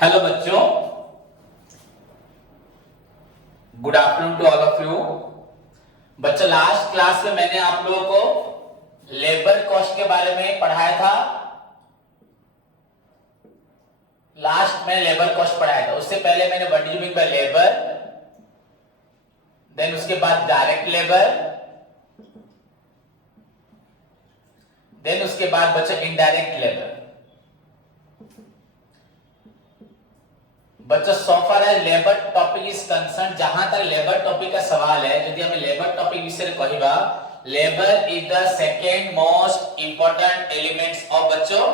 Hello बच्चों, good afternoon to all of you. बच्चों, last class में मैंने आप लोगों को लेबर कॉस्ट के बारे में पढ़ाया था। लास्ट में लेबर कॉस्ट पढ़ाया था। उससे पहले मैंने what do you mean by labour, then उसके बाद डायरेक्ट लेबर, देन उसके बाद बच्चों इनडायरेक्ट लेबर। बच्चों, so far as labour topic is concern, जहां तक लेबर टॉपिक का सवाल है, यदि हमें लेबर टॉपिक विषय कहबा, labour is the second most important elements of बच्चों,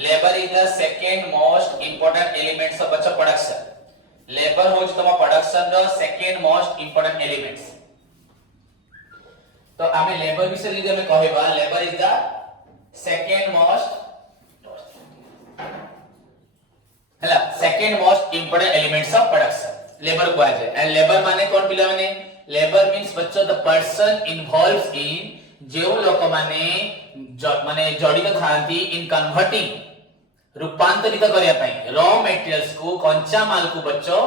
labour is the second most important elements of बच्चों प्रोडक्शन। लेबर हो तुम प्रोडक्शन रो सेकेंड मोस्ट इंपोर्टेंट एलिमेंट्स। तो हमें लेबर विषय यदि हमें कहबा, labour is the second most second most important elements of production labour को जाए। एंड लेबर माने कौन पिला माने, लेबर मींस बच्चों द पर्सन इन्वॉल्व्ड इन, जो लोक माने माने जड़ित थांती इन कन्वर्टिंग, रूपांतरित करिया पई रॉ मटेरियल्स को, कच्चा माल को बच्चों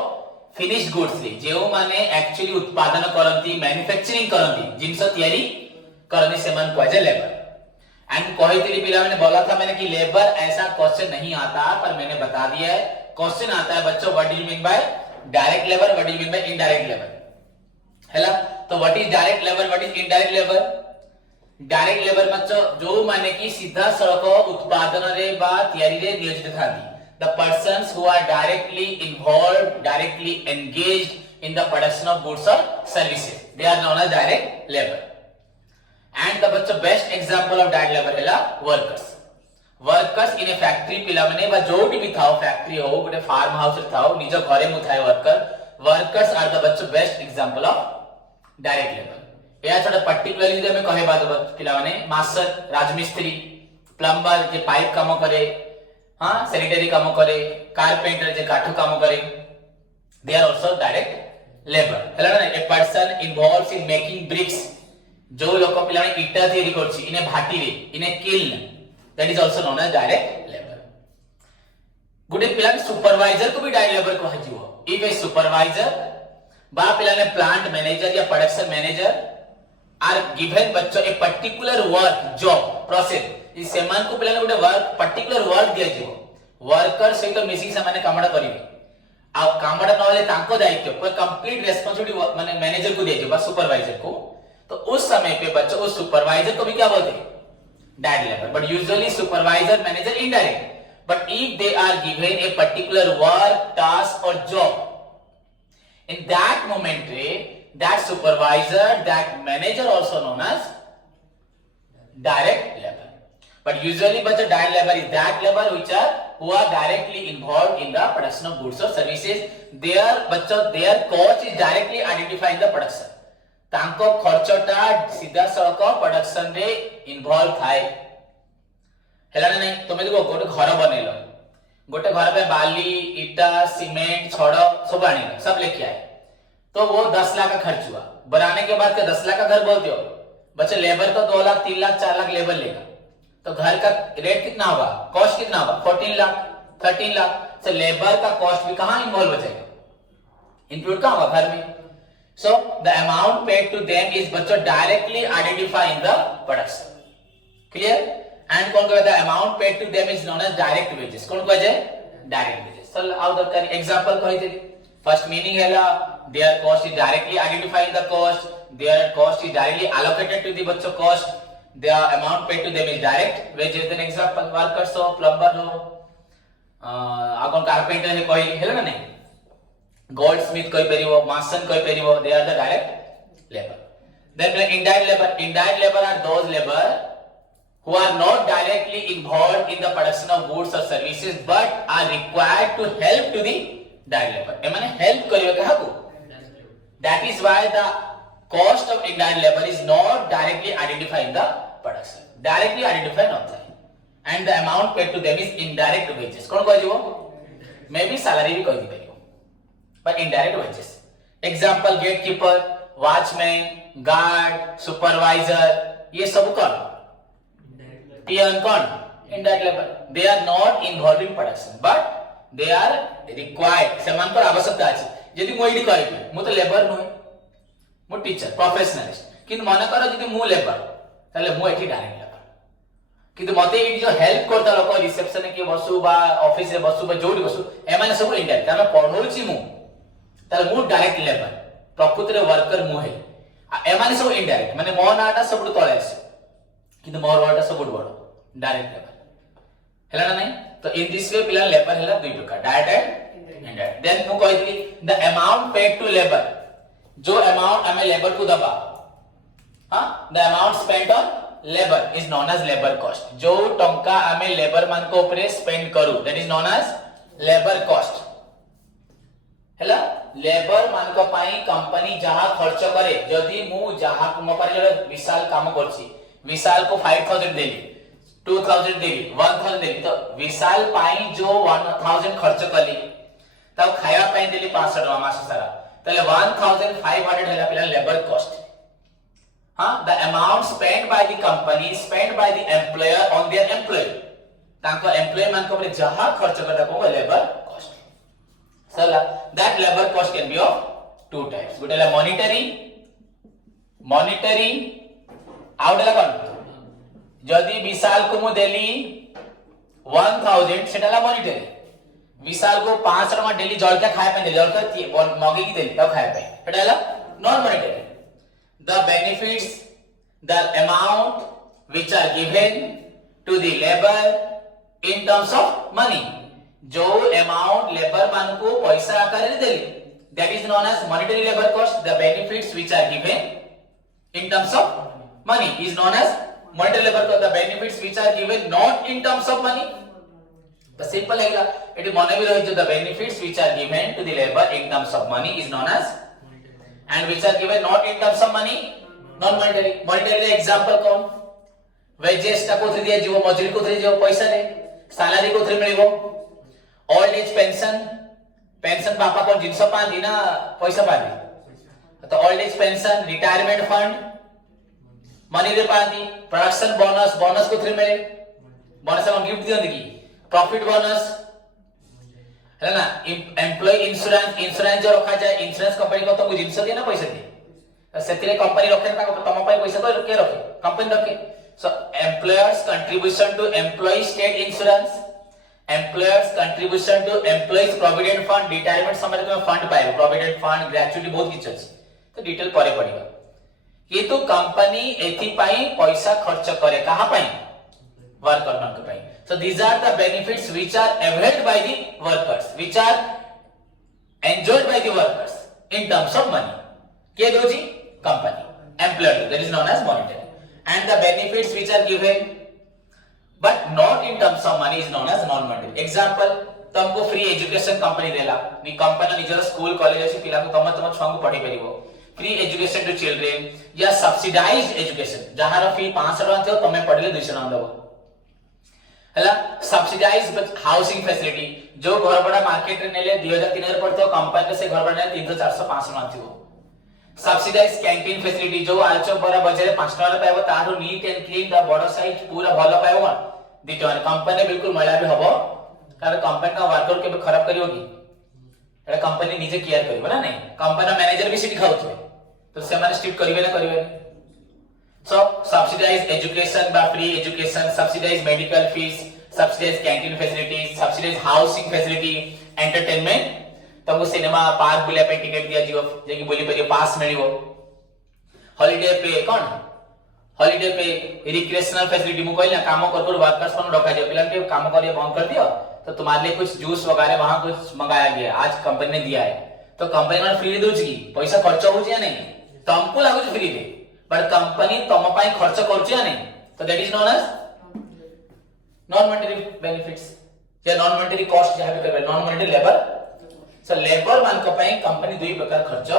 फिनिश गुड्स रे, जो माने एक्चुअली उत्पादन करंती, मैन्युफैक्चरिंग करंती, जिंस तयारी करनी से मन को जाए लेबर। एंड कही पिला मैंने बोला था मैंने कि लेबर ऐसा क्वेश्चन नहीं आता, पर मैंने बता दिया है क्वेश्चन आता है बच्चों what do you mean bye direct labour, what do you mean bye indirect labour. हैला, तो what is direct labour, what is indirect labour. Direct labour बच्चों जो माने कि सीधा सड़क उत्पादन रे बा तयारी रे नियोजित थाती, the persons who are directly involved, directly engaged in the production of goods और services, they are known as direct labour. And the बच्चों best example of direct labour हैला workers. Workers in a factory पिला माने बा जोटी भी थाओ, factory हो गोटे farm house रे थाओ, निज घरे मु थाए वर्कर, वर्कर्स आर द बच्चों best example of direct labour. या छोटा पर्टिकुलरली जे में कहे बात पिला माने मास्टर, राजमिस्त्री, प्लम्बर जे पाइप काम करे, हां सैनिटरी काम करे, कारपेंटर जे काठ काम करे, they are also direct labour. हैला ना, a person involves in making bricks, जो लोक पिला इटा तैयारी करछि इने भाटी रे, इने kiln, that is also known as direct labour. गुडे पिला सुपरवाइजर को भी डायरेक्ट लेबर को हजिवो। इफ ए सुपरवाइजर बा पिला ने प्लांट मैनेजर या प्रोडक्शन मैनेजर आर गिवन बच्चों ए पर्टिकुलर वर्क जॉब प्रोसेस, इस सेमान को पिला ने गुडे वर्क पर्टिकुलर वर्क दिया जिवो, वर्कर सहित मिसी सामाने कामडा करिवे। आ कामडा नहले तांको दायित्व पर कंप्लीट रिस्पांसिबिलिटी माने मैनेजर को दिया जिवो, सुपरवाइजर को। तो उस समय पे बच्चों उस सुपरवाइजर को भी क्या बोलते हैं, direct labour. But usually supervisor manager indirect, but if they are given a particular work task और job, in that moment that supervisor, that manager also known as direct labor. But usually but the direct labor is that labor which are who are directly involved in the production of goods or services. Their cost is directly identified in the production. तांको खर्चटा सीधा सड़क production रे involve थाए। हैला नहीं, तुम देखो गोटे घर बनेलो, गोटे घर पे बाली, ईटा, सीमेंट, छड़ सब आनिलो, सब लेके आए, तो वो 10 लाख का खर्च हुआ। बनाने के बाद क्या 10 लाख का घर बोलते हो बच्चे, लेबर तो 2 लाख, 3 लाख, 4 लाख लेबर लेगा, तो घर का रेट कितना होगा, कॉस्ट कितना होगा, 14 लाख, 13 लाख। से लेबर का कॉस्ट भी कहां इन्वॉल्व हो जाएगा, इंक्लूड कहां होगा, घर में। So the amount paid to them is बच्चों directly identified in the production. Clear? And कौन कहता है amount paid to them is known as direct wages. कौन कहता है direct wages? So आओ दरकार example कही थी। First meaning है ला their cost is directly identified in the cost. Their cost is directly allocated to the बच्चों cost. The amount paid to them is direct wages. Then example workers हो, plumber हो, कौन carpenter है कोई है ना नहीं, गोल्ड स्मिथ कोई पेरिवो, मासन कोई पेरिवो, they are the direct labour. Then indirect labour, indirect labour are those labour who are not directly involved in the production of goods or services but are required to help to the direct labor, ए माने help करियो काहाकू। that is why the cost of indirect labor is not directly identified in the production, directly identified not है, and the amount paid to them is indirect wages। कौन कह जीवो, मे भी salary भी कह दी but indirect wages. Example gatekeeper, watchman, guard, supervisor, ये सब कौन, पियन कौन, indirect labor. They are not involved in production, but they are required. सेमानकर आवश्यकता अछि. यदि मु एडी कहबी मु तो लेबर नुहे, मु टीचर प्रोफेशनलिस्ट, किंतु मन कर यदि मु लेबर ताले मु एठी डायरेक्ट लेबर, किंतु मते एडी जो हेल्प करता लोक रिसेप्शन के बसु बा ऑफिस रे बसु बा जोडी बसु ए माने सब इनडायरेक्ट. हम पढौछि मु ताले मु डायरेक्ट लेबर, प्रकृति रे वर्कर मु है. ए माने सब इनडायरेक्ट, माने मो नाटा सब तळे आसी, किंतु मोर वाटा सब बड़ डायरेक्ट लेबर हैला ना नहीं. तो इन दिस वे पिला लेबर हैला दुई प्रकार, डायरेक्ट एंड इनडायरेक्ट. देन मु कहि दिली the amount paid to labour, जो अमाउंट हमें लेबर को दबा, हां the amount spent on labour is known as labour cost. जो टंका हमें लेबर मान को ऊपर स्पेंड करू that is known as labour cost हैला. लेबर मान को पाई कंपनी जहां खर्च करे, जदी मु जहां मो पर विशाल काम करछि, विशाल को 5000 देली, 2000 देली, 1000 देली, तो विशाल पाई जो 1000 खर्च कली तब खाया पाई देली 500 टका मास सारा, तले 1500 हैला पिला लेबर कॉस्ट. हां the amount spend by the company spend by the employer on their employ, तांको एम्प्लॉय मान को जहां खर्च करता को लेबर कॉस्ट. सला that labour cost can be of two types. गुड है मॉनिटरी, मॉनिटरी आउटला कोन जदी विशाल को मु देली 1000 सेटाला मॉनिटरी. विशाल को 500 टका डेली जलका खाय पे देली, जलका मगे की देली तब खाय पे, सेटाला non monetary. The benefits, the amount which are given to the labor in terms of money, जो amount labor मान को पैसा आकार में देली, that is known as monetary labor cost. The benefits which are given in terms of money is known as monetary labor cost. The benefits which are given not in terms of money, तो simple है क्या, it मन भी रही जो the benefits which are given to the labor in terms of money is known as and which are given not in terms of money non monetary. Monetary example कौन, wages टा कोथि दिया जीवो, मजूरी कोथि जीवो पैसा रे, सैलरी कोथि मिलिबो, ओल्ड एज पेंशन, पेंशन पापा कोन जिंस पा दिना पैसा पादी, तो old age pension, retirement fund money रे पादी, प्रोडक्शन बोनस, बोनस कोथि मिले, बोनस हम गिफ्ट दियन की, प्रॉफिट बोनस है ना. एम्प्लॉय इंश्योरेंस, इंश्योरेंस जो रखा जाए, इंश्योरेंस कंपनी को तुमको जिंस दिए ना पैसा दिए, सेतिरे कंपनी रखे ना तम पाई पैसा तो के रखे, कंपनी रखे. So employers contribution to employ state insurance, employers contribution to employees provident fund, retirement समय तुम फंड पाए, प्रोविडेंट फंड, ग्रेचुइटी बहुत किछ अछि, तो डिटेल परे पड़िबा. ये तो कंपनी एथि पाई पैसा खर्च करे कहा पाई, वर्कर मान को पाई. So these are the benefits which are availed by the workers, which are enjoyed by the workers in terms of money. के doji company, employer, that is known as monetary. And the benefits which are given but not in terms of money is known as non-monetary. Example, तुमको free education company देला, नी company निजर school college अछि पिला को तम छुआ को पढ़ी परिबो, free education to children या subsidized education जहार फी 500 टका थियो तमे पढ़ले 200 टका देबो हैला. सब्सिडाइज हाउसिंग फैसिलिटी, जो घर बड़ा मार्केट रे नेले 2000-3000 पड़तो, कंपनी से घर बड़ा 300-400-500 माथिबो. सब्सिडाइज कैंटीन फैसिलिटी, जो आलचो बड़ा बजार 5 टका पाइबो, तारो नीट एंड क्लीन दा बड़ा साइज पूरा भलो पाइबो, दिटो कंपनी बिल्कुल मैला भी हबो, कारण कंपनी का वर्कर के खराब करियो की, एटा कंपनी निजे केयर करिवो ना. नहीं कंपनी मैनेजर भी सिटी खाउथबे, तो से माने स्ट्रिक्ट करिवे ना करिवे. So subsidized education by free education, subsidized medical fees, subsidized canteen facilities, subsidized housing facility, entertainment, तुमको सिनेमा पार्क बुले पे टिकट दिया जीव जे कि बोली पे पास मिलिवो. हॉलिडे पे कोन, हॉलिडे पे रिक्रिएशनल फैसिलिटी मु कहला काम कर कर वर्कर्स को डका जे पिला के काम करिए बंद कर दियो, तो तुम्हारे लिए कुछ जूस वगैरह वहां कुछ मंगाया गया, आज कंपनी ने दिया है, तो कंपनी ने फ्री दोछि की पैसा खर्च हो या नहीं, तुमको लागु फ्री दे, बट कंपनी तम पाई खर्च करछ या नहीं, तो that is known as non monetary benefits या नॉन मॉनेटरी कॉस्ट जहां भी करबे, non monetary labour. So labour मान को पाई कंपनी दुई प्रकार खर्च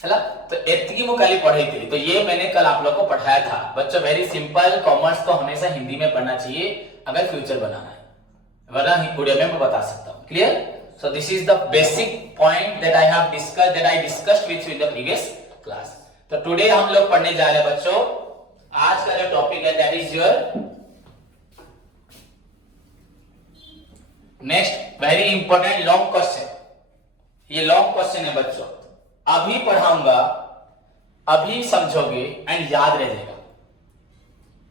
हैला. तो एतकी मु काली पढ़ाई थी, तो ये मैंने कल आप लोग को पढ़ाया था. बच्चों वेरी सिंपल, कॉमर्स को हमेशा हिंदी में पढ़ना चाहिए अगर फ्यूचर बनाना है, वरना उड़िया में मैं बता सकता हूं. Clear? So this is the basic point that I have discussed, that I discussed with you in the previous class. तो टुडे हम लोग पढ़ने जा रहे हैं बच्चों, आज का जो टॉपिक है that is your very important long question, ये लॉन्ग क्वेश्चन है बच्चों, अभी पढ़ाऊंगा, अभी समझोगे एंड याद रह जाएगा,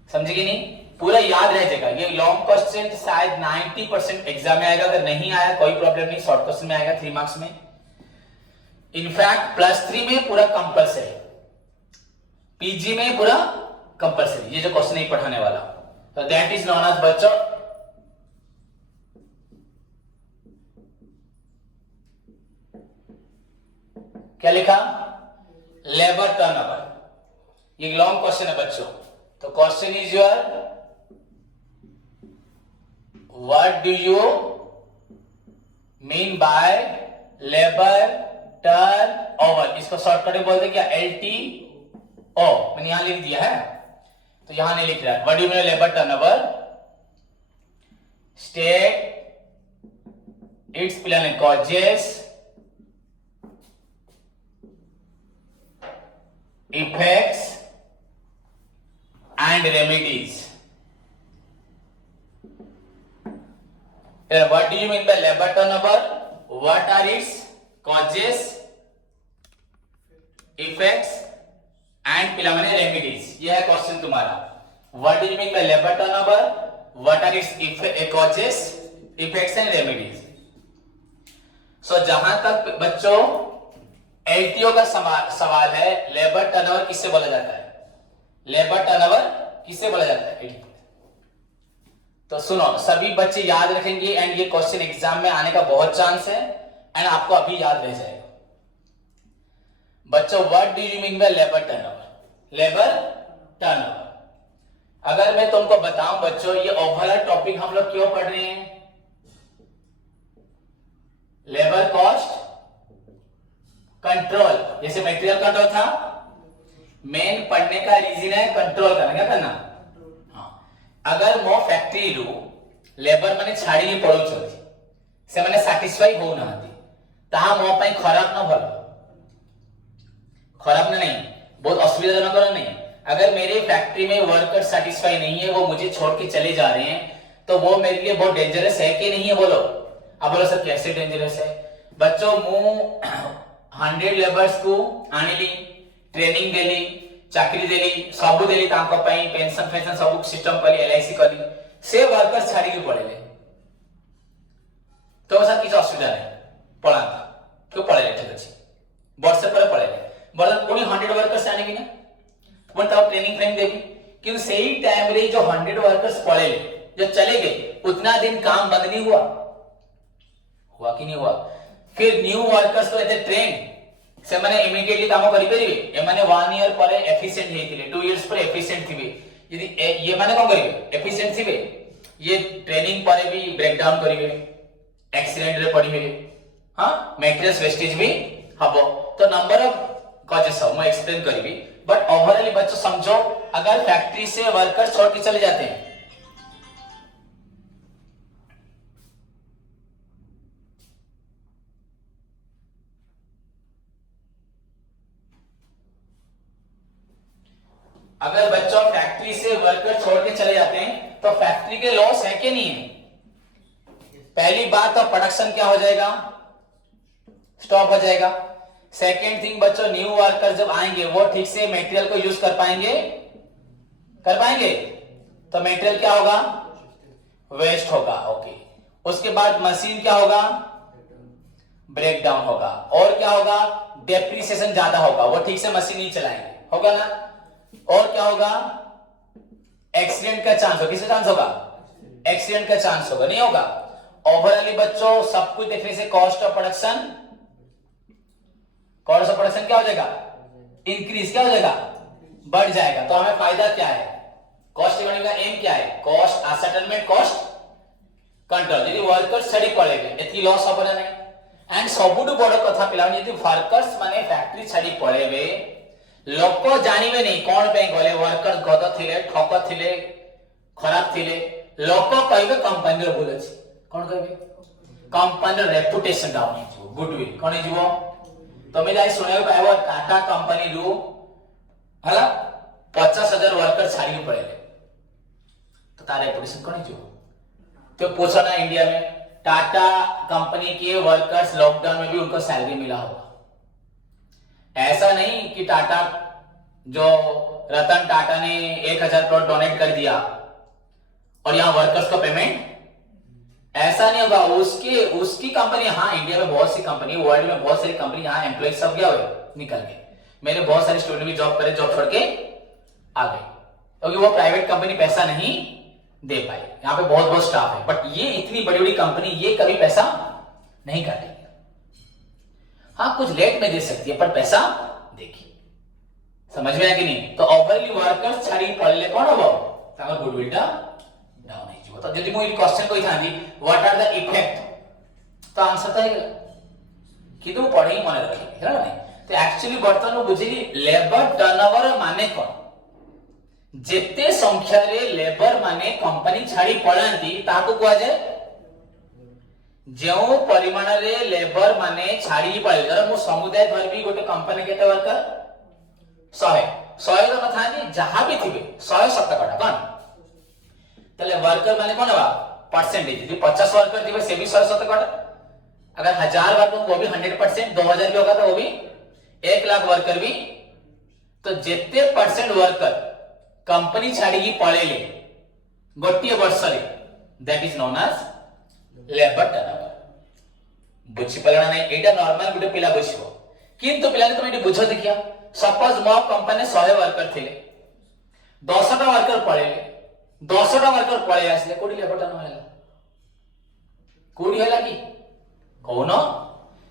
समझेगी नहीं, पूरा याद रह जाएगा। ये लॉन्ग क्वेश्चन शायद 90% एग्जाम में आएगा, अगर नहीं आया कोई प्रॉब्लम नहीं, शॉर्ट क्वेश्चन में आएगा 3 मार्क्स में। इनफैक्ट +3 में पूरा कंपल्सरी, पीजी में पूरा कंपल्सरी, ये जो क्वेश्चन नहीं पढ़ाने वाला, तो दैट इज नोन एज बच्चों क्या लिखा, लेबर टर्नओवर। ये लॉन्ग क्वेश्चन है बच्चों, तो question is your what do you mean by labour turnover, इसको शॉर्टकट में बोलते क्या, LTO, मैंने यहां लिख दिया है तो यहां नहीं लिख रहा है। What do you mean labour turnover, state it's plan causes, effects and remedies. What do you mean by labor turnover? What are its causes, effects and preliminary remedies? यह है क्वेश्चन तुम्हारा। What do you mean by labor turnover? What are its causes, effects and remedies? So जहां तक बच्चों LTO का सवाल है, labour turnover किससे बोला जाता है, लेबर टर्नओवर किससे बोला जाता है, तो सुनो सभी बच्चे याद रखेंगे एंड ये क्वेश्चन एग्जाम में आने का बहुत चांस है एंड आपको अभी याद रह जाएगा बच्चों। What do you mean by labour turnover, labour turnover अगर मैं तुमको बताऊं बच्चों, ये ओवरऑल टॉपिक हम लोग क्यों पढ़ रहे हैं, लेबर कॉस्ट कंट्रोल, जैसे मटेरियल कंट्रोल था, मेन पढ़ने का रीजन है कंट्रोल करना, क्या करना, हाँ। अगर मो फैक्ट्री रू लेबर माने छाड़ी नहीं पड़ोचंती, से माने सैटिस्फाई हो नांती, ताहा मो ପାଇଁ खराब न भल, खराब न नहीं, बहुत असुविधाजनक नहीं। अगर मेरे फैक्ट्री में वर्कर सैटिस्फाई नहीं है, वो मुझे छोड़ के चले जा रहे हैं, तो वो मेरे लिए बहुत डेंजरस है कि नहीं है, बोलो। अब बोलो सर कैसे डेंजरस है बच्चों, मु 100 लेबर्स को आनिली, ट्रेनिंग देली, चाकरी देली, सब देली, तांको पई पेंशन फेंशन सब सिस्टम करी, LIC करी, से वर्कर छाड़ी के पड़ेले, तो सर किछ असुविधा नहीं पळांता, क्यों पळेले, ठीक अछि वर्ष पर पळेले, बरन कोनी 100 वर्कर्स आनेगी ना, पण तब ट्रेनिंग फ्रेम देगी, किंतु सही टाइम रे जो 100 वर्कर्स पळेले, जो चले गए, उतना दिन काम बंद नहीं हुआ, हुआ कि नहीं हुआ। फिर न्यू वर्कर्स को एते ट्रेन से माने इमीडिएटली काम करि परिबे, ए माने 1 ईयर परे एफिशिएंट हेतिले, 2 इयर्स परे एफिशिएंट थिबे, यदि ये माने कोन करिवे एफिशिएंट थिबे, ये ट्रेनिंग परे भी ब्रेक डाउन करिवे, एक्सीडेंट रे पडिबे, हां मटेरियल्स वेस्टेज भी हबो, तो नंबर ऑफ कॉजेस हम एक्सप्लेन करिवे, बट ओवरऑल बच्चों समझो, अगर फैक्ट्री से वर्कर छोड़ के चले जाते हैं, अगर बच्चों फैक्ट्री से वर्कर छोड़ के चले जाते हैं तो फैक्ट्री के लॉस है कि नहीं है, पहली बात तो प्रोडक्शन क्या हो जाएगा, स्टॉप हो जाएगा। सेकेंड थिंग बच्चों, न्यू वर्कर जब आएंगे वो ठीक से मटेरियल को यूज कर पाएंगे, तो मटेरियल क्या होगा, वेस्ट होगा, ओके। उसके बाद मशीन क्या होगा, ब्रेक डाउन होगा, और क्या होगा, डेप्रिसिएशन ज्यादा होगा, वो ठीक से मशीन नहीं चलाएंगे, होगा ना। और क्या होगा, एक्सीडेंट का चांस होगा, किसका चांस होगा, एक्सीडेंट का चांस होगा, नहीं होगा। ओवरऑल बच्चों सब कुछ देखने से कॉस्ट ऑफ प्रोडक्शन क्या हो जाएगा, इंक्रीज, क्या हो जाएगा, बढ़ जाएगा। तो हमें फायदा क्या है, कॉस्ट बढ़ने का एम क्या है, कॉस्ट असर्टेनमेंट, कॉस्ट कंट्रोल। यदि वर्कर्स छड़ी पड़ेगे एती लॉस हबना नहीं। एंड सबुठु बड़ कथा पिला, यदि वर्कर्स माने फैक्ट्री छड़ी पड़ेबे, लोक जानिबे नहीं कोन पे गले, वर्कर्स गद थिले, ठक थिले, खराब थिले, लोक कहबे कंपनी रो भूल अछि, कोन कहबे, कंपनी रो रेपुटेशन डाउन हिजो, गुडविल कोन हिजो। तमे जाई सुने पाइबो टाटा कंपनी रो हला 50,000 वर्कर छाड़ी पड़ेले, तो तार रेपुटेशन कोन हिजो, तो पूछो ना इंडिया में टाटा कंपनी के वर्कर्स लॉकडाउन में भी उनको सैलरी मिला होगा। ऐसा नहीं कि टाटा जो रतन टाटा ने 1000 करोड़ डोनेट कर दिया और यहां वर्कर्स को पेमेंट, ऐसा नहीं होगा। उसकी कंपनी, हाँ इंडिया में बहुत सी कंपनी, वर्ल्ड में बहुत सारी कंपनी, यहाँ एम्प्लॉय सब गया हुए निकल गए। मेरे बहुत सारे स्टूडेंट भी जॉब करे, जॉब छोड़ के आ गए क्योंकि वो प्राइवेट कंपनी पैसा नहीं दे पाई। यहाँ पे बहुत बहुत स्टाफ है, बट ये इतनी बड़ी बड़ी कंपनी ये कभी पैसा नहीं काटेगी। हाँ कुछ लेट में दे सकती है पर पैसा देगी। समझ में आया कि नहीं? तो ओवरली वर्कर्स छाड़ी पड़ले कौन हो तांगर गुडविल टा डाउन है जो। तो जल्दी मुझे क्वेश्चन कोई था व्हाट आर द इफेक्ट, तो आंसर था कि तुम पढ़े ही मन रखे है ना। तो एक्चुअली बर्तमान बुझिली लेबर टर्नओवर माने कौन, जेते संख्या रे लेबर माने कंपनी छाड़ी पड़ांती ताको कुआ जाए जो परिमाण रे लेबर माने छाड़ी पड़े। जरा मु समुदाय धरबी गोटे कंपनी केते वर्कर 100 रो कथा नहीं जहां भी थिबे 100 शतकड़ा कोन तले वर्कर माने कोन बा परसेंटेज। यदि 50 वर्कर थिबे से भी 100 शतकड़ा, अगर 1000 वर्कर वो भी 100%, 2000 भी होगा तो वो भी 1 लाख वर्कर भी। तो जेते परसेंट वर्कर कंपनी छाड़ी पळेले गोटिए वर्ष रे that is known as labour turnover. बुझी पलना नहीं, एटा नॉर्मल गुटे पिला बुझिबो, किंतु पिला ने तुम बुझ देखिया सपोज मो कंपनी 100 वर्कर थिले, 10टा वर्कर पळेले, 10टा वर्कर पळे आसले, कोडी लेबर टर्नओवर होला कोडी होला कि कोनो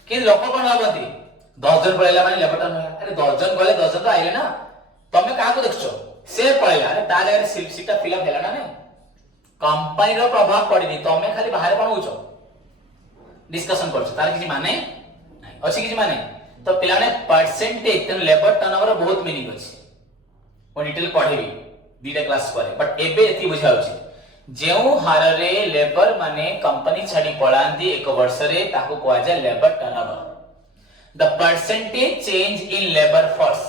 कि लोक कोन भाबंती 10 जन पळेला माने लेबर टर्नओवर। अरे 10 जन गले 10 जन तो आइले ना, तमे काको देखछो से पळेला, अरे ता जगह सीटा फिलअप हेला ना नहीं, कंपनी रो प्रभाव पड़िनी, तमे खाली बाहर कोन होचो डिस्कशन करछो तार किछि माने नहीं अछि किछि माने। तो पिलाने परसेंटेज तेन लेबर टर्नओवर बहुत मीनिंग अछि, ओ डिटेल पढेबी दीटा क्लास करे, बट एबे एति बुझा होछि जेउ हार रे लेबर माने कंपनी छाडी पळांती एक वर्ष रे ताको कोआ जाय labour turnover. The percentage change in labour force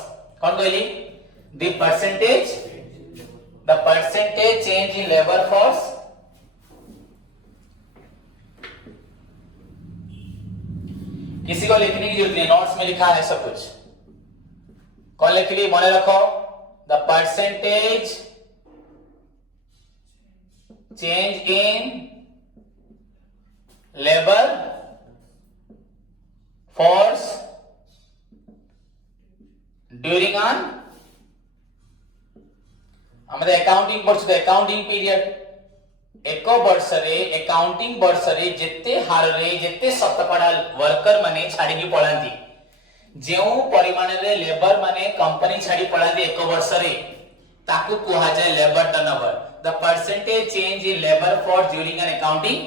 कोन कहली the percentage change in labor force किसी को लिखने की जरूरत नहीं, नोट्स में लिखा है सब कुछ। कौन लिख ली मन रखो, the percentage change in labor force during an আমাদের अकाउंटिंग वर्ष अकाउंटिंग पीरियड एक वर्ष रे अकाउंटिंग वर्ष रे जेते हार रे जेते शतकड़ा वर्कर माने छाडी की पळांती, जेउ परिमाण रे लेबर माने कंपनी छाडी पळांती एक वर्ष रे ताकू कुहा जाय labour turnover. The percentage change in labour force during an accounting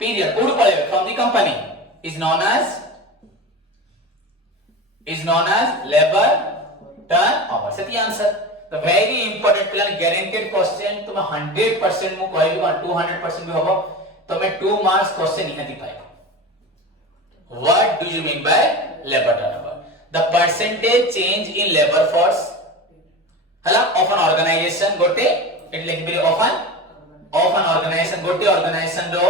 period कोड पळे from the company is known as labour turnover. सेती answer the very important plan guaranteed question तुम 100% मु कहबी 200% भी होबो तो मैं 2 मार्क्स क्वेश्चन निहाती पाइबो। What do you mean by labour turnover? The percentage change in labour force हला ऑफ एन ऑर्गेनाइजेशन गोटे एट लिखबी ऑफ एन ऑर्गेनाइजेशन गोटे ऑर्गेनाइजेशन रो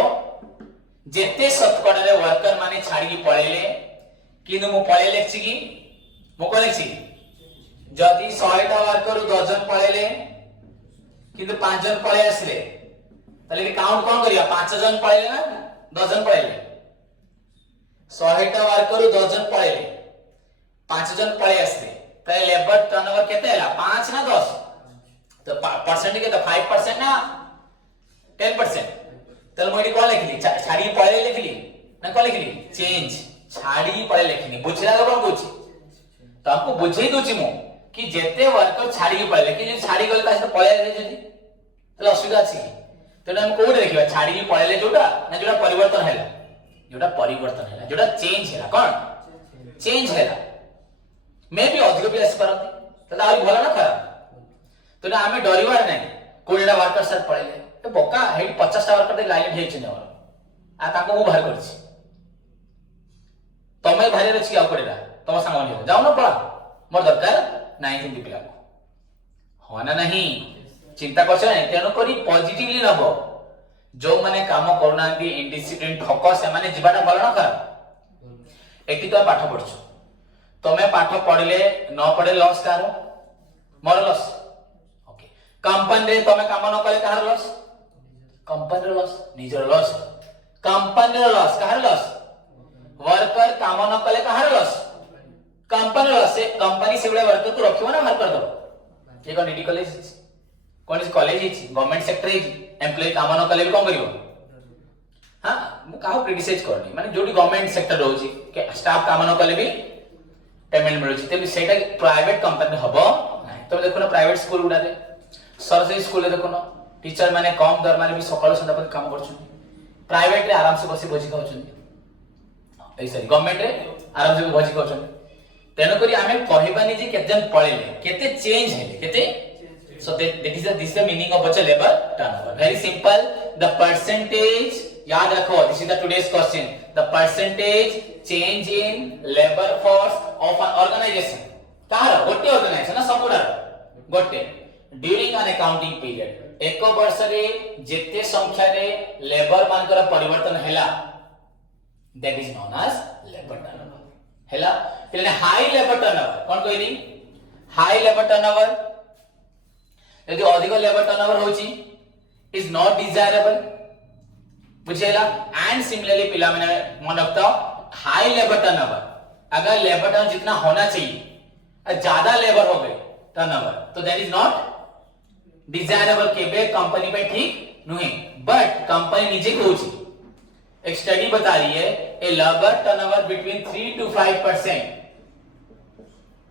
जेते शतकड़ा रे वर्कर माने छाडी पळेले किनु मु पळे लेखछि कि मु को लेखछि जदि 100टा वर्कर 10 जन पळेले किंतु 5 जन पळे आसले तले काउंट कोन करिया 5 जन पळेले ना 10 जन पळेले 100टा वर्कर 10 जन पळेले 5 जन पळे आसले तले लेबर टर्नओवर केते हला 5 ना 10 तो परसेंट केते 5% ना 10%। तले मोडी कोन लिखली छाडी पळे लिखली ना कोन लिखली चेंज छाडी पळे लिखली बुझला कोन कोछि तो आपको बुझेई दोछि मु कि जेते वर्कर छाडी पळले कि जे छाडी गले तासे पळे जे जदी तले असुविधा अछि तेना हम कोड देखिबा छाडी पळले जोटा ना जोटा परिवर्तन हैला जोटा चेंज हैला कोन चेंज हैला मे भी अधिक भी आसी परंती तले आरी भला ना खराब तो ना हमें डरिवार नै कोडा वर्कर सर पळले तो बोका हे 50 टा वर्कर दे लाइन हेछि न आ ताको मु बाहर करछि तमे बाहर रछि आ कोडा तम संग मन जाऊ न पळा मोर दरकार नहीं चिंती पिला हो ना नहीं चिंता करछ नै तेनो करी पॉजिटिवली नबो जो माने काम करूना इनडिसिप्लिन ठक से माने जीवाटा भल ना खराब एकी तो पाठ पढ़छु तमे पाठ पढ़ले न पढ़े लॉस कार मोर लॉस ओके कंपनी रे तमे काम न कले कार लॉस कंपनी रे लॉस निजर लॉस कंपनी रे लॉस कार लॉस वर्कर काम न कले कार लॉस कंपनी लॉस से कंपनी से बड़े वर्कर को रखियो ना बाहर कर दो ये कोन डीडी कॉलेज कोन इस कॉलेज है गवर्नमेंट सेक्टर है एम्प्लॉय काम न कले भी कोन करिवो हां मु काहो क्रिटिसाइज करनी माने जोडी गवर्नमेंट सेक्टर रहउची के स्टाफ काम न कले भी पेमेंट मिलुची ते सेटा प्राइवेट कंपनी हबो नाही तो देखो ना प्राइवेट स्कूल गुडा रे सरकारी स्कूल रे देखो ना टीचर माने कम दरमा रे भी सकाळ संध्या पर काम करछन प्राइवेट रे आराम से बसी भोजी खाउछन ए सरी गवर्नमेंट रे आराम से भोजी खाउछन तेनो करी आमे कहिबानी जे केतेन पळेले केते चेंज हेले केते so that is the meaning of a labor turnover very simple the percentage याद रखो this is the today's question the percentage change in labor force of an organization तार गोटे ऑर्गेनाइजेशन ना सबुडा गोटे during an accounting period एक वर्ष रे जेते संख्या रे लेबर मानकर परिवर्तन हैला that is known as labor turnover हैला એટલે हाई लेबर टर्नओवर कोन कहली हाई लेबर टर्नओवर यदि अधिक लेबर टर्नओवर होची इज नॉट डिजायरेबल बुझेला एंड सिमिलरली पिला मैंने मन रखता हाई लेबर टर्नओवर अगर लेबर टर्न जितना होना चाहिए ज्यादा लेबर हो गए टर्नओवर तो दैट इज नॉट डिजायरेबल केबे कंपनी पे ठीक नहीं बट कंपनी निजे कहूची एक स्टडी बता रही है ए labour turnover between 3 to 5%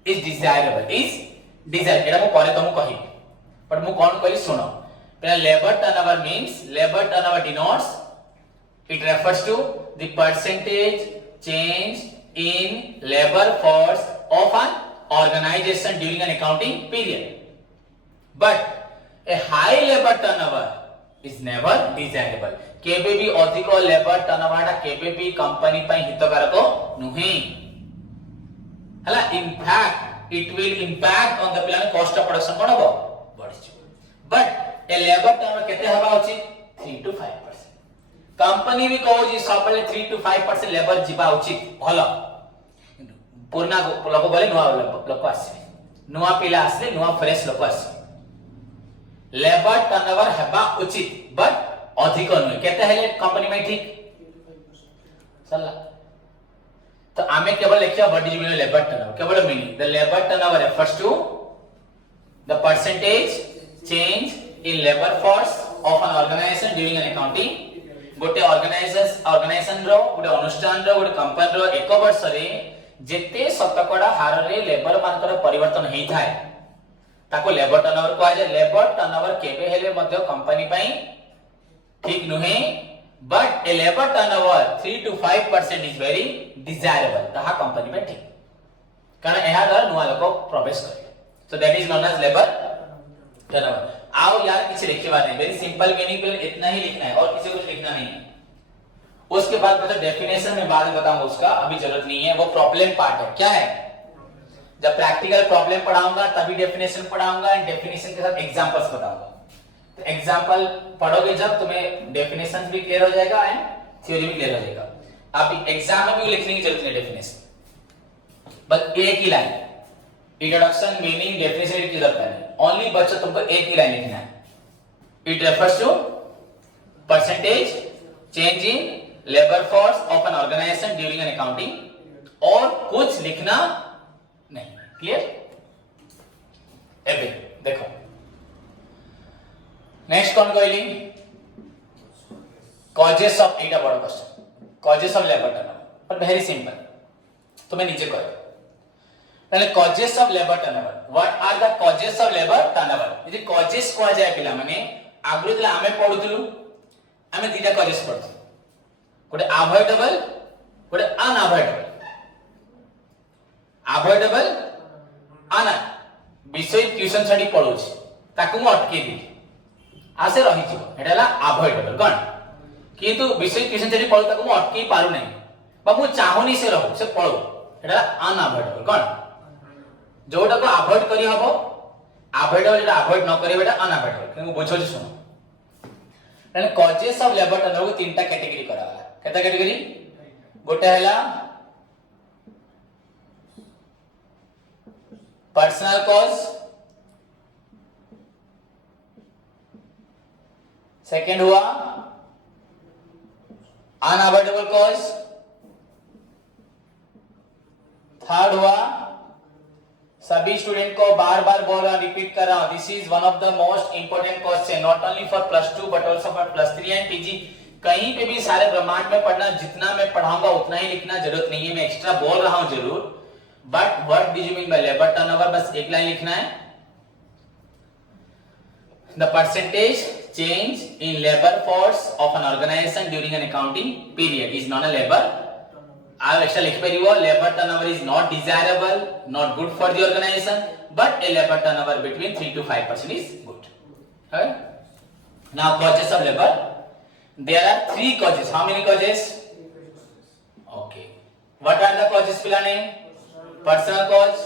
is desirable is desire एटा मु परे तुमको कहि बट मु कोन कहली सुनो पहला labour turnover means labour turnover denotes it refers to the percentage change in labor force of an organization during an accounting period but a high labor turnover is never desirable केबे भी अधिक labour turnover टा केबे भी company पई हितकारक नुहे हला in fact it will impact on the plan cost of production कोन हो बढ़ी बट ए लेबर टर्नओवर केते हबा उचित 3 to 5% कंपनी भी कहू जी सबले 3 to 5% लेबर जीवा उचित भलो पुरना लोक बोले नुवा लोक आसे नुवा पिला आसे नुवा फ्रेश लोक आसे लेबर टर्नओवर हेबा उचित बट अधिक न केते हेले कंपनी में ठीक चला तो आमे केवल लिखिया बॉडी जी लेबर टर्नओवर केवल meaning the labour turnover refers to the percentage change in labour force of an organisation during an accounting गोटे ऑर्गेनाइजेशन रो गोटे अनुष्ठान रो गोटे कंपनी रो एक वर्ष रे जेते शतकड़ा हार रे लेबर मानकर परिवर्तन हेई थाए ताको लेबर टर्नओवर कहै जे लेबर टर्नओवर केबे हेले मध्य कंपनी पई ठीक नुहे but a labour turnover 3 to 5% is very desirable ताहा कंपनी में ठीक कारण एहा द्वारा नुवा लोक प्रवेश करे so that is known as labour turnover आओ यार किसी लिखवा नहीं वेरी सिंपल मीनिंग पे इतना ही लिखना है और किसी कुछ लिखना नहीं है उसके बाद मतलब डेफिनेशन में बाद में बताऊंगा उसका अभी जरूरत नहीं है वो प्रॉब्लम पार्ट है क्या है जब प्रैक्टिकल प्रॉब्लम पढ़ाऊंगा तभी डेफिनेशन पढ़ाऊंगा एंड डेफिनेशन के साथ एग्जांपल्स बताऊंगा तो एग्जांपल पढ़ोगे जब तुम्हें डेफिनेशन भी क्लियर हो जाएगा एंड थ्योरी भी क्लियर हो जाएगा अब एग्जाम में भी लिखने की जरूरत नहीं डेफिनेशन बस एक ही लाइन इंट्रोडक्शन मीनिंग डेफिनेशन की जरूरत नहीं ओनली बच्चा तुमको एक ही लाइन लिखना है it refers to percentage change in labour force of an organisation during an accounting और कुछ लिखना नहीं क्लियर एबे देखो नेक्स्ट कौन कहली कॉजेस ऑफ एटा बड़ question causes of labour turnover पर वेरी सिंपल तुम्हें नीचे कह पहले causes of labour turnover what are the causes of labour turnover यदि कॉजेस को जाय पिला माने आगु दिला हमें पढुतलु हमें दीटा कॉजेस पढु गोटे अवॉइडेबल गोटे अनअवॉइडेबल अवॉइडेबल अन विषय ट्यूशन छाडी पढुछि ताकू म अटके दी आसे रहि छ एटाला अवॉइडेबल कोन किंतु विषय ट्यूशन छाडी पढु ताकू म अटके पारु नै बा मु चाहनी से रहू से पढु एटाला अनअवॉइडेबल कोन जोटा को अवॉइड करी हबो अवॉइडेबल जेटा अवॉइड न करी बेटा अनअवॉइडेबल कि बुझो छी सुनो and causes of labour turnover को तीनटा कैटेगरी कराला केता कैटेगरी गोटे हैला पर्सनल कॉज सेकंड हुआ अनअवॉइडेबल कॉज थर्ड हुआ सभी स्टूडेंट को बार बार बोल रहा रिपीट कर रहा हूं this is one of the most important question not only for +2 but also for +3 and PG कहीं पे भी सारे ब्रह्मांड में पढ़ना जितना मैं पढ़ाऊंगा उतना ही लिखना जरूरत नहीं है मैं एक्स्ट्रा बोल रहा हूं जरूर but what do you mean by labour turnover बस एक लाइन लिखना है the percentage change in labour force of an organisation during an accounting period is known a labour I extra लिख पे रिवो labor turnover is not desirable, not good for the organization, but a labor turnover between 3 to 5% is good. Okay? Now causes of labor. There are 3 causes. How many causes? Okay. What are the causes पिलाने? Personal cause,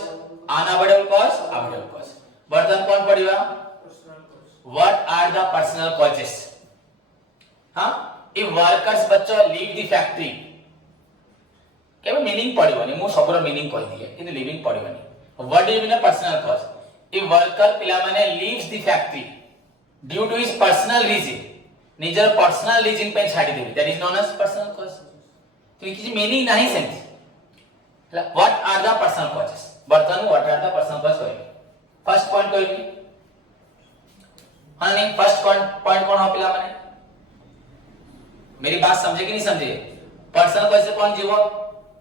unavoidable cause, avoidable cause. बर्तन कौन पढ़ेगा? What are the personal causes? हाँ? If workers बच्चों leave the factory केबे meaning पड़िबनी मु सबरो मीनिंग कहि दिए किंतु लिविंग पड़िबनी what do you mean personal cause if worker पिला माने leaves the factory due to his personal reason निजर पर्सनल रीजन पे छाडी देबी that is known as personal cause तो किछि मीनिंग नाही sense what are the personal causes बर्तन what are the personal cause कहबी फर्स्ट पॉइंट कहबी हां नहीं फर्स्ट पॉइंट कौन हो पिला माने मेरी बात समझे कि नहीं समझे पर्सनल कॉज से कौन जीवो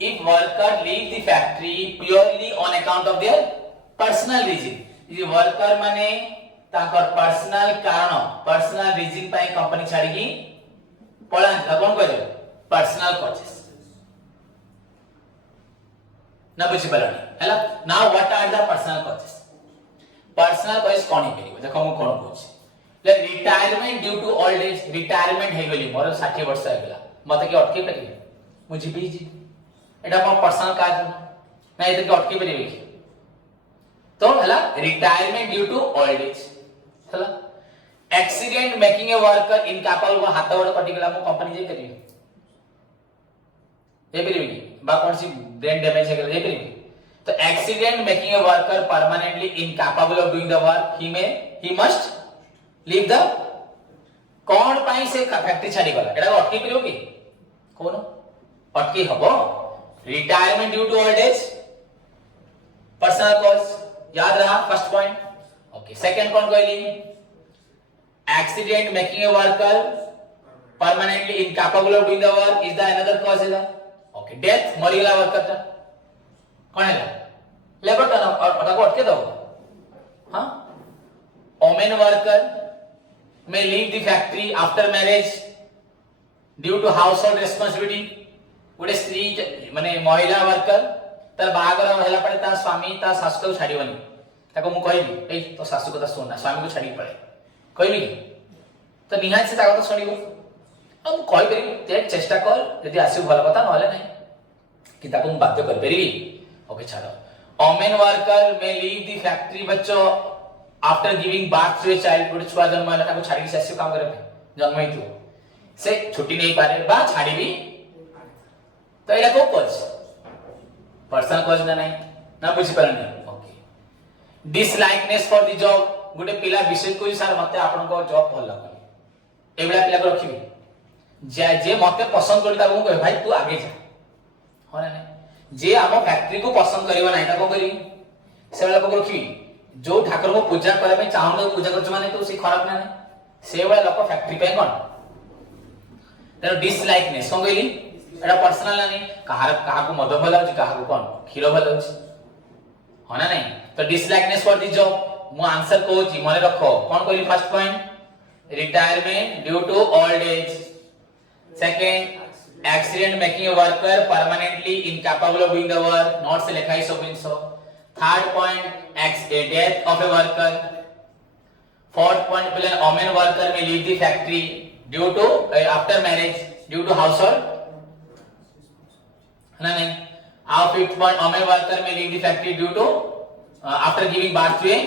if worker leave the factory purely on account of their personal reason ये worker माने ताकर पर्सनल कारण पर्सनल रीजन पाई कंपनी छाड़ी की पळा कौन कहले पर्सनल कॉजेस ना बुझि पलानी हैला now what are the personal causes कोन ही करिवो देखो मु कोन कहूची ले retirement due to old age retirement हे गेली मोर 60 वर्ष हो गेला मते के अटके परिबे मु जीबी जी एटा पर पर्सनल काज ना एते के अटके परिबे की तो हला retirement due to old age हला accident making a worker incapable को हाथ गोड़ कटि गेला मु कंपनी जे करियो ए परिबे की बा कोन सी ब्रेन डैमेज हे गेला ए परिबे तो accident making a worker permanently incapable of doing the work he must leave the कौन पाई से फैक्ट्री छाडी गला एटा अटकी परिबो की कोन अटकी हबो retirement due to old age personal cause याद रहा फर्स्ट पॉइंट ओके सेकंड कौन कहली accident making a worker permanently incapable of doing the work is the another cause है ओके डेथ मरिगला वर्कर ता कौन है लेबर टर्नओवर और को अटके दो हां women worker may leave the factory after marriage due to household responsibility गोटे स्त्री माने महिला वर्कर तार बाहागर होला पड़े ता स्वामी ता सासु को छाड़ीबनी ताको मु कहबी ए तो सासु को ता सोना स्वामी को छाड़ी पड़े कहबी तो निहाय से ताको तो सुनिबो अब मु कहि परबी ते चेष्टा कर यदि आसी भला कथा नहले नै कि ताको मु बाध्य कर परबी ओके छाड़ो women worker may leave the factory बच्चों after giving birth to a child गोटे छुआ जन्म होला ताको छाड़ी से काम करे जन्म हितो से छुट्टी नहीं पारे बा छाड़ी भी तो एला को कॉज पर्सनल कॉज ना नहीं ना बुझी परनी ओके डिसलाइकनेस फॉर द जॉब गोटे पिला विशेष कोइ सर मते आपन को जॉब भल लागो एबला पिला को रखिबी जे मते पसंद करता को कहे भाई तू आगे जा हो ना नहीं जे हम फैक्ट्री को पसंद करबा नहीं ता को करी से वाला को रखिबी जो ठाकुर को पूजा करे में चाहूंगा पूजा करछ माने तो से खराब ना नहीं से वाला लोक फैक्ट्री पे कोन तेरो डिसलाइकनेस कोन कहली एटा पर्सनल नहीं कहा को मद भल होची कहा को कोन खीर भल होची हो ना नहीं तो डिसलाइकनेस फॉर द जॉब मु आंसर कहूची मने रखो कोन कहली first point retirement due to old age second accident making a worker permanently incapable of doing the work not से लिखा है so mean so third point death of a worker fourth point पे women worker में leave the factory due to after marriage due to household ना नहीं our fifth point women worker may leave the factory due to after giving birth to a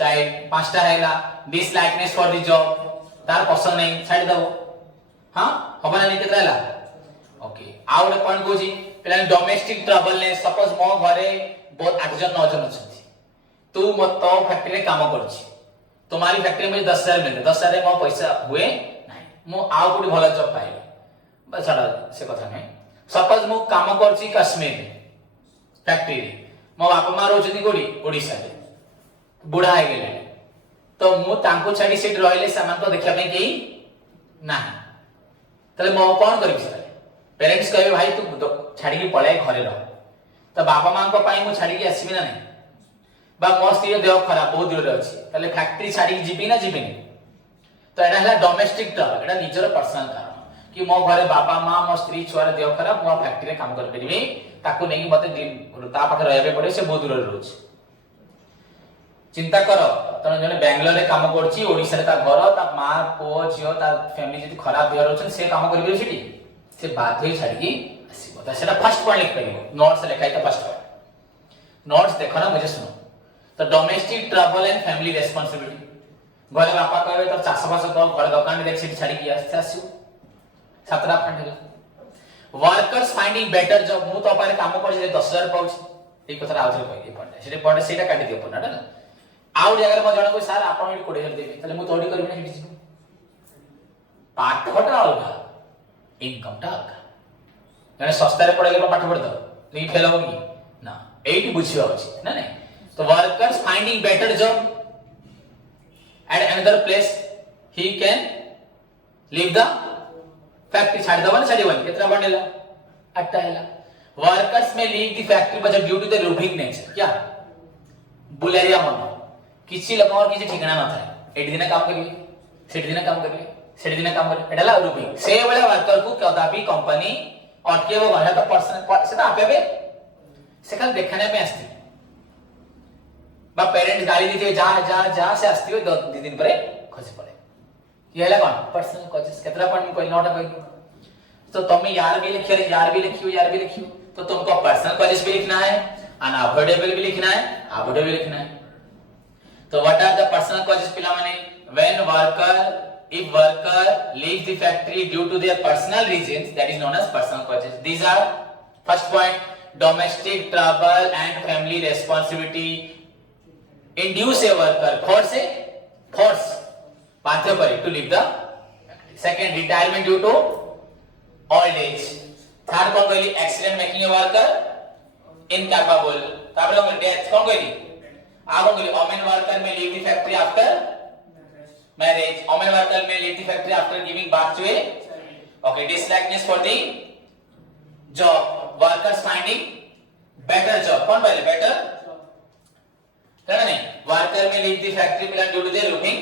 child पांचटा हैला dislikeness for the job तार पसंद नहीं छाड़ी दबो हां हबा नहीं केतरा हला ओके आ गोटे पॉइंट कोजी पिला डोमेस्टिक ट्रबल ने सपोज मो घरे बहुत 8 जन 9 जन अछंती तू मत तो फैक्ट्री में काम करछि तुम्हारी फैक्ट्री में 10,000 मिलते 10,000 में पैसा हुए नहीं मो आ कोडी भला जॉब पाइले बस छाड़ा से कथा नहीं सपोज मो काम करछि कश्मीर फैक्ट्री मो बाप मा रोजनी कोडी ओडिसा रे बुढ़ा है गेले तो मु तांको छाडी सेट रहले सामान को देखा पे की नहीं तले मो कोन करबी सर पेरेंट्स कहबे भाई तू छाडी के पळे घरे रह तो बापा मां को पाई मु छाडी के आसीबी ना नहीं बा मो स्त्री देह खराब बहुत दूर रे अछि तले फैक्ट्री छाडी जीबी ना जीबी तो एडा हला डोमेस्टिक ट्रबल एडा निजर पर्सनल कारण कि मो घरे बापा मां मो स्त्री छुआ रे देह खराब मो फैक्ट्री रे काम कर परबी ताको नहीं मते ता पाखे रहबे पड़े से बहुत दूर रे रोज चिंता करो तने जने बेंगलोर रे काम करछि ओडिसा रे ता घर ता मां पो जियो ता फैमिली जति खराब देह रहछन से काम करबे छिटी से बात होई छाडी की आसीबो ता सेटा फर्स्ट पॉइंट लिख परिबो नोट्स लिखाई ता फर्स्ट पॉइंट नोट्स देखो ना मुझे सुनो तो domestic trouble and family responsibility घरे बापा कहबे तो चाष बास तो घर दुकान देख से छाडी की आसीबो छात्रा fund workers finding better job मु तो पारे काम कर 10,000 पाउछ ए कथा आउथरे कहली पड़े सेटे पड़े सेटा काटी दियो पड़ना ना आउ जगह में जण को सर आपण एटी 20,000 देबे तले मु तोडी करबी ना हिटी पाठटा अलगा इनकमटा अलगा जने सस्ता रे पड़े पाठ पढ़ दो नहीं फेल हो की ना एटी बुझियो अछि ना नहीं तो workers finding better job at another place he can leave the factory छाड़ दबन छाड़ी वन कितना बनेला 8 हैला workers may leave the factory but due to the roving nature क्या बुलेरिया मन किछि लोक और किछि ठिकाना न थाए एडी दिन काम करिए सेडी दिन काम करिए सेडी दिन काम करिए एडला रूबिंग से वाला वर्कर को कदापि कंपनी अटके वो गया तो पर्सन से आपे बे से कल देखने में आस्ती बा पेरेंट्स गाली देते जा जा जा से आस्ती हो 2 दिन पर खसी पड़े ये है कौन पर्सनल कॉजेस कितना पॉइंट कोई नोट है तो तुम यार भी लिखियो यार भी लिखियो तो तुमको पर्सनल कॉजेस भी लिखना है अनअवॉइडेबल भी लिखना है अवॉइडेबल भी लिखना है तो what are the personal causes पिला माने when worker if worker leaves the factory due to their personal reasons that is known as personal causes these are first point domestic trouble and family responsibility induce a worker force बाध्य करे to leave the factory second retirement due to old age third कौन कहली accident making a worker incapable ताबले हम death कौन कहली आगो कहली women worker may leave the factory after marriage women worker may leave the factory after giving birth to a okay dislikeness for the job workers finding better job कौन पहले better कहना नहीं worker may leave the factory because due to their rooming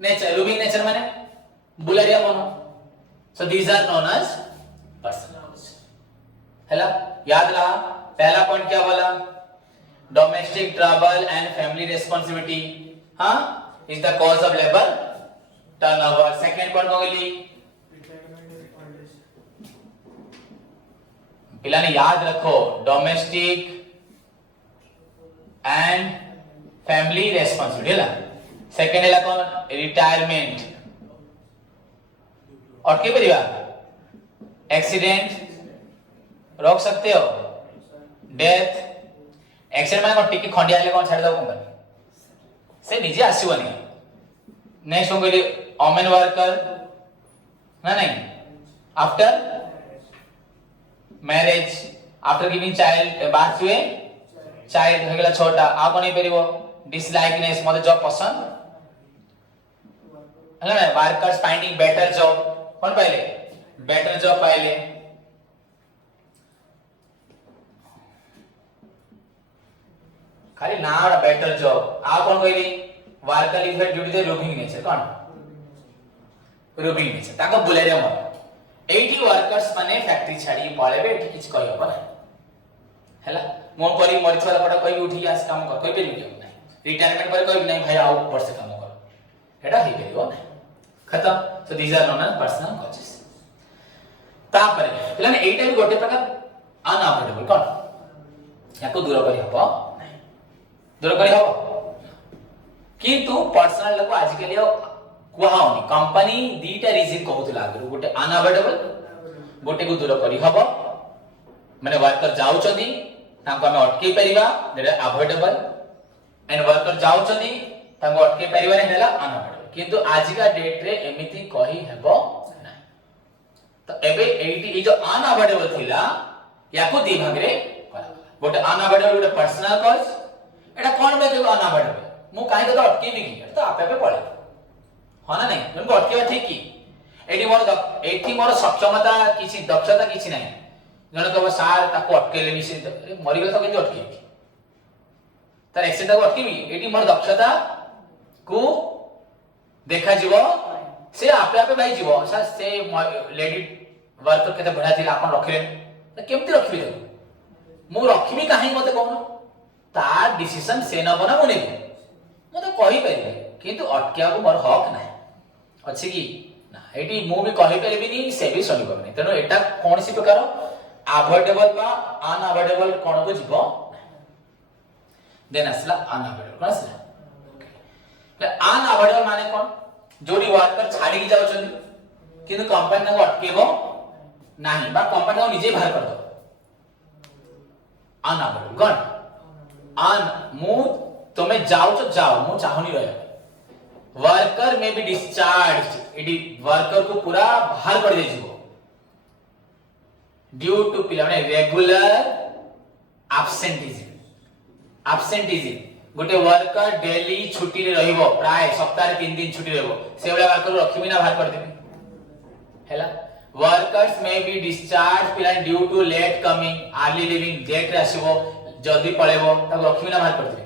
nature माने Guleria mono so these are known as personal causes हैला याद रहा पहला point क्या बोला domestic trouble and family responsibility हाँ is the cause of labor turnover second point कौन कहली पिला ने याद रखो डोमेस्टिक एंड फैमिली रेस्पॉन्सिबिलिटी है सेकंड है कौन रिटायरमेंट और के परिवा एक्सीडेंट रोक सकते हो डेथ एक्सीडेंट माने कौन टिकी खंडिया ले कौन छाड़ दो कंपनी से निजे आसीबनी नेक्स्ट हो गली वुमेन वर्कर ना नहीं after marriage after giving child birth हुए चाइल्ड हो गला छोटा आ कोनी परिबो डिसलाइकनेस मते जॉब पसंद है ना वर्कर्स फाइंडिंग बेटर जॉब कौन पहले बेटर जॉब पहले खाली ना बेटर जॉब आ कौन कहली worker leave due to the roving nature कौन रूबिंग नेचर ताको बुलेरिया मन 80 वर्कर्स माने फैक्ट्री छाडी पळेबे एठी किछ कहि होबा नै हैला मो परी मरिथला पडा कहि उठी आस काम कर कहि पेली नै रिटायरमेंट पर कहि नै भाई आओ ऊपर से काम कर एटा ही पेलियो नै खत्म so these are known as personal causes तापर पिला ने एटा भी गोटे प्रकार अनअवॉइडेबल कौन याको दूर करि हबो नै दूर करि हबो किंतु पर्सनल को आजिकली कुहाउनी कंपनी दीटा रीजन कहउतला आगु गोटे अनअवॉइडेबल गोटे को दूर करी हबो माने वर्कर जाउचदी तांको हम अटके परिबा दैट अवॉइडेबल एंड वर्कर जाउचदी तांको अटके परिबा ने हला अनअवॉइडेबल किंतु आज का डेट रे एमिति कहि हेबो ना तो एबे एटी ई जो अनअवॉइडेबल थिला याको दी भाग रे करा गोटे अनअवॉइडेबल गोटे पर्सनल कॉज एटा कोन बे अनअवॉइडेबल मु काहे तो अटके भी की तो आपे आपे पळे हां ना नहीं तुमको अटकेवा ठीक की एटी मोर सक्षमता किछि दक्षता किछि नहीं जण कहबो सार ताको अटकेले नि से अरे मरि गेल तो केति अटके तार एक्सीडेंट को अटकेबी एटी मोर दक्षता को देखा जीवो से आपे आपे भाई जीवो से लेडी वर्कर केते बढ़ा थिला आपन रखिले त केमति रखबी तो मु रखिबी काहे मते कहनो तार डिसीजन से न बना मुने मते कहि परिबे किंतु अटकिया को मोर हक नाही अछि की ना एटी मु भी कहि परिबी नि से भी सही बने तनो एटा कोन सी प्रकार अवॉइडेबल बा अनअवॉइडेबल कोन को जीवो देन असला अनअवॉइडेबल कोन असला अनअवॉइडेबल माने कोन जोडी वर्कर छाडी की जाउछन किंतु कंपनी को अटकेबो नाही बा कंपनी को निजे बाहर कर दो अनअवॉइडेबल गन अन मु तुम्हें जाओ तो जाओ मु चाहनी रहे वर्कर में भी डिस्चार्ज इडी वर्कर को पूरा बाहर कर दे जीवो ड्यू टू पिला माने रेगुलर एब्सेंटीज्म गोटे वर्कर डेली छुट्टी रे रहिबो प्राय सप्ताह रे 3 दिन छुट्टी रहबो से वाला वर्कर रखिबी ना बाहर कर देबी हैला वर्कर्स में भी डिस्चार्ज पिला due to late coming early leaving late रे आसीबो जल्दी पळेबो ताको रखिबी ना बाहर कर देबी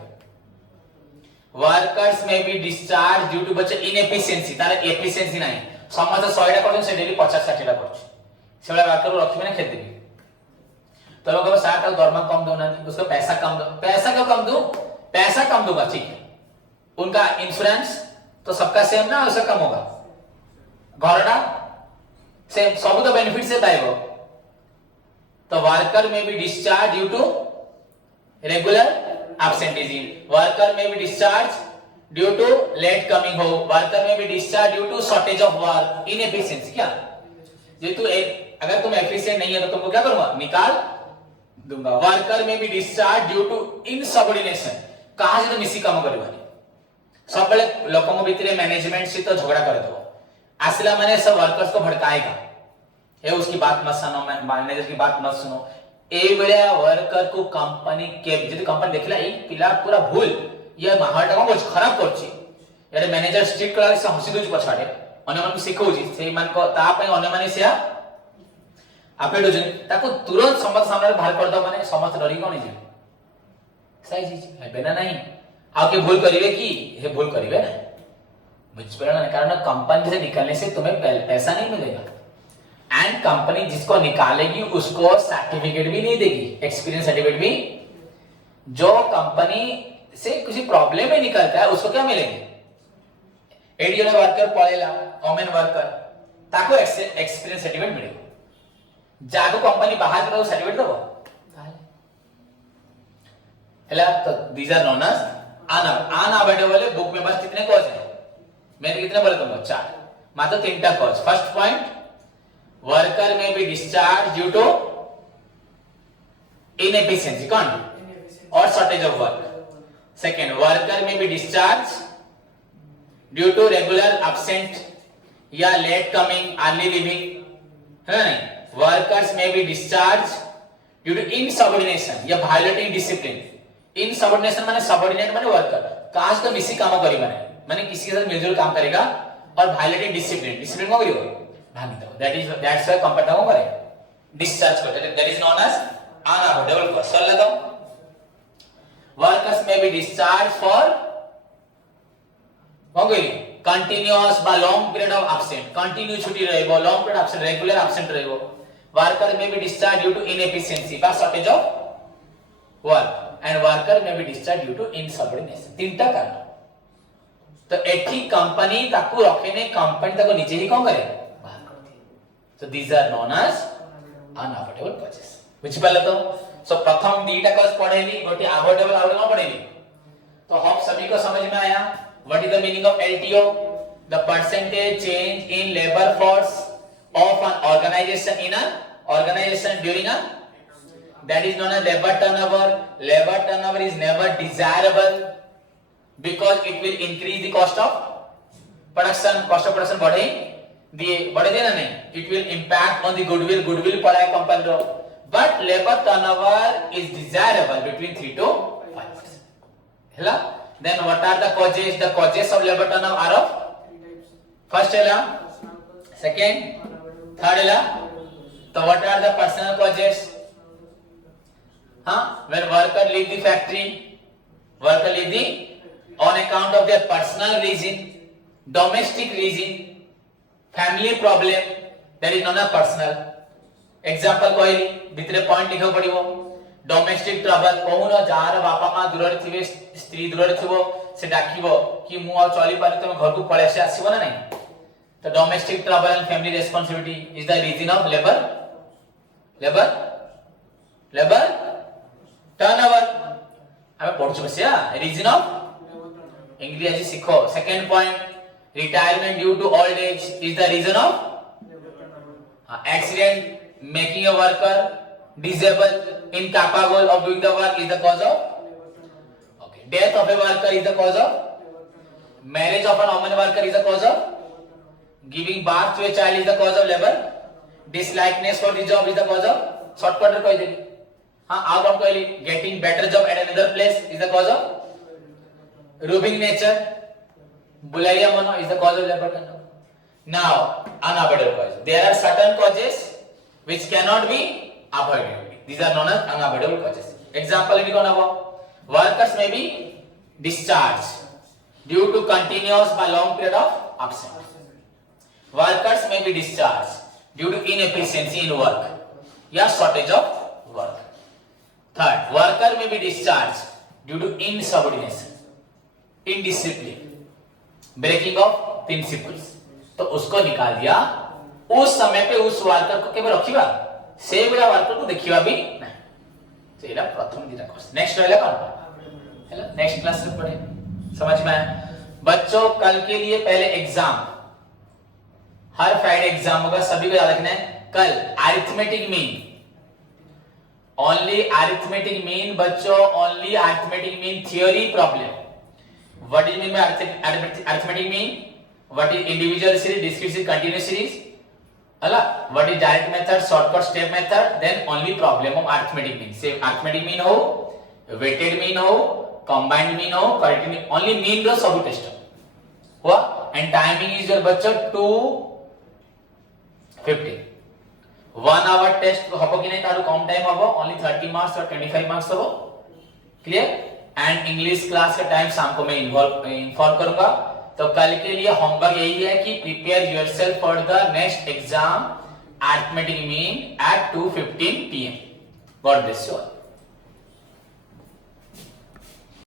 वर्कर्स में भी डिस्चार्ज ड्यू टू बच्चे इनएफिशिएंसी तार एफिशिएंसी नहीं समस्त 100 टा करछन से डेली 50 60 टा करछ से वाला वर्कर रखिबे ना खेत देबी तो लोग कहो 60 टा दरमा कम दो ना उसको पैसा कम दो पैसा क्यों कम दो पैसा कम दूंगा ठीक है उनका इंश्योरेंस तो सबका सेम ना उससे कम होगा घरडा सेम सब तो बेनिफिट से पाएबो तो वर्कर में भी discharge due to regular absenteeism worker may be discharged due to late coming हो worker may be discharged due to shortage of work inefficiency क्या ये तो एक अगर तुम efficient नहीं है तो तुमको क्या करूंगा निकाल दूंगा worker may be discharged due to insubordination कहां से तो मिसी काम करबानी सब बेले लोकों को भीतर मैनेजमेंट से तो झगड़ा कर दो आसिला माने सब वर्कर्स को भड़काएगा ये उसकी बात मत सुनो मैनेजर की बात मत सुनो ए बेले वर्कर को कंपनी के जदी कंपनी देखला ए पिला पूरा भूल ये माहौलटा को कुछ खराब करछि यार मैनेजर स्ट्रिक्ट कला से हसी दोज पछाडे अन्य मन को सिखौछि से मान को ता पय अन्य माने से आपे दोज ताको तुरंत समस्त सामने बाहर कर दो माने समस्त डरी कोनी जे सही चीज है बेना नहीं आके भूल करिवे की हे भूल करिवे ना बुझ पड़ा ना कारण कंपनी से निकलने से तुम्हें पैसा नहीं मिलेगा एंड कंपनी जिसको निकालेगी उसको सर्टिफिकेट भी नहीं देगी एक्सपीरियंस सर्टिफिकेट भी जो कंपनी से किसी प्रॉब्लम में निकलता है उसको क्या मिलेगी एडीएल वर्कर पड़ेला वोमेन वर्कर ताको एक्सपीरियंस सर्टिफिकेट मिलेगा जागो कंपनी बाहर करो सर्टिफिकेट दो हैला तो these are known as unavoidable book में बस कितने कॉज है मैंने कितने बोले तुमको 4 मात्र 3टा cause first point worker may be discharged due to inefficiency or shortage of work second worker may be discharged due to regular absent या late coming early leaving है नहीं workers may be discharged due to insubordination या violating discipline insubordination माने subordinate माने worker काश तो मिसी काम करी माने किसी के साथ मिलजुल काम करेगा और violating discipline को करियो भाग दो that's why कंपनी को करे डिस्चार्ज को that is known as unavoidable cause चल लगाओ workers may be discharged for हो गई continuous बा long period of absent continue छुट्टी रहेगो long period absent regular absent रहेगो worker may be discharged due to inefficiency बा shortage of work and worker may be discharged due to insubordination तीनटा कारण तो एठी company ताकू रखेने कंपनी ताको निजे ही कौन करे so these are known as unavoidable causes बुझ पाला तो सो प्रथम दीटा कॉज पढ़ेली गोटे अवॉइडेबल और न पढ़ेली तो हम सभी को समझ में आया what is the meaning of LTO the percentage change in labor force of an organization in an organization during a, that is known as labor turnover. Labor turnover is never desirable because it will increase the cost of production. Cost of production बढ़े देना नहीं. It will impact on the goodwill. Goodwill पड़ा है company रो. But labor turnover is desirable between 3 to 5%. Hela. Then what are the causes? The causes of labor turnover are of first hela, second, third hela. So what are the personal causes? When worker leave the factory, worker leave the on account of their personal reason, domestic reason, family problem, that is known as personal. Example कहली भितरे point लिखो पड़िबो. Domestic trouble कहून jar बापा मां दूर थिबे, स्त्री दूर थिबो, से डाकिबो कि मु आ चली पारि तुम घर को पळे से आसीबो ना नहीं. तो domestic trouble and family responsibility is the reason of labour turnover. हमें पढ़छु बसिया रीजन ऑफ इंग्लिश सीखो. Second point, retirement due to old age is the reason of accident making a worker disabled, incapable of doing the work is the cause of, okay, death of a worker is the cause of, marriage of an woman worker is the cause of, giving birth to a child is the cause of labor, dislikeness for the job is the cause of, shortcut रे कह देली. आउ हम कहली getting better job at another place is the cause of, roving nature, बुलाया मनो is the cause of labor. Now unavoidable causes. There are certain causes which cannot be avoided. These are known as unavoidable causes. Example we gonna workers may be discharged due to continuous by long period of absence. Workers may be discharged due to inefficiency in work या shortage of work. Third, worker may be discharged due to insubordination, indiscipline, breaking of principles. तो उसको निकाल दिया. उस समय पे उस worker को केवल रखिबा, से बड़ा वर्कर को देखिबा भी नहीं. तो एला प्रथम दिना कोर्स. नेक्स्ट रहला कौन हेलो नेक्स्ट क्लास में पढ़े. समझ में आया बच्चों? कल के लिए पहले एग्जाम, हर फ्राइडे एग्जाम होगा, सभी को याद रखना है. कल arithmetic mean, only arithmetic mean बच्चों, only arithmetic mean theory problem. What is mean by arithmetic mean? What is individual series, discrete series, continuous series? Allah. What is direct method, shortcut step method? Then only problem of arithmetic mean. Say arithmetic mean हो, weighted mean हो, combined mean हो, corrected mean. Only mean रो सब test हुआ. And timing is your बच्चों 2:50. 1 hour test हबो कि नहीं तारो कम time हबो. Only 30 marks और 25 marks हबो. Clear? And English क्लास का टाइम शाम को मैं इन्फॉर्म करूंगा. तो कल के लिए होमवर्क यही है कि prepare yourself for the next exam arithmetic mean at 2:15 PM. God bless you.